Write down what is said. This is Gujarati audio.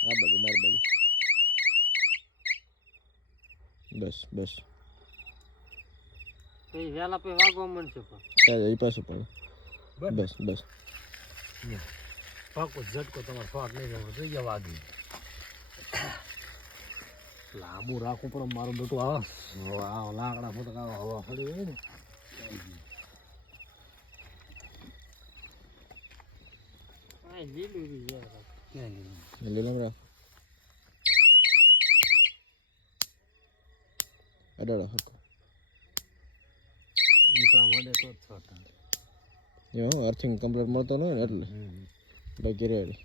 આ બાજુ મારી બાજુ. બસ બસ પછી વેલા પછી વાગવા મળશે એ પાછું પણ બસ બસ પાકો ઝટકો તમારે શોટ નહીં જવાનો જોઈ ગયા વાગી લાંબુ રાખવું પણ મારું બેટું આવે લાકડા ફોટો હવા ફરી હોય ને લીલમ રાખ અડાડો હરકો મળે તો જ છોટા અર્થિંગ કમ્પ્લીટ મળતો ન હોય ને એટલે બાકી રેડી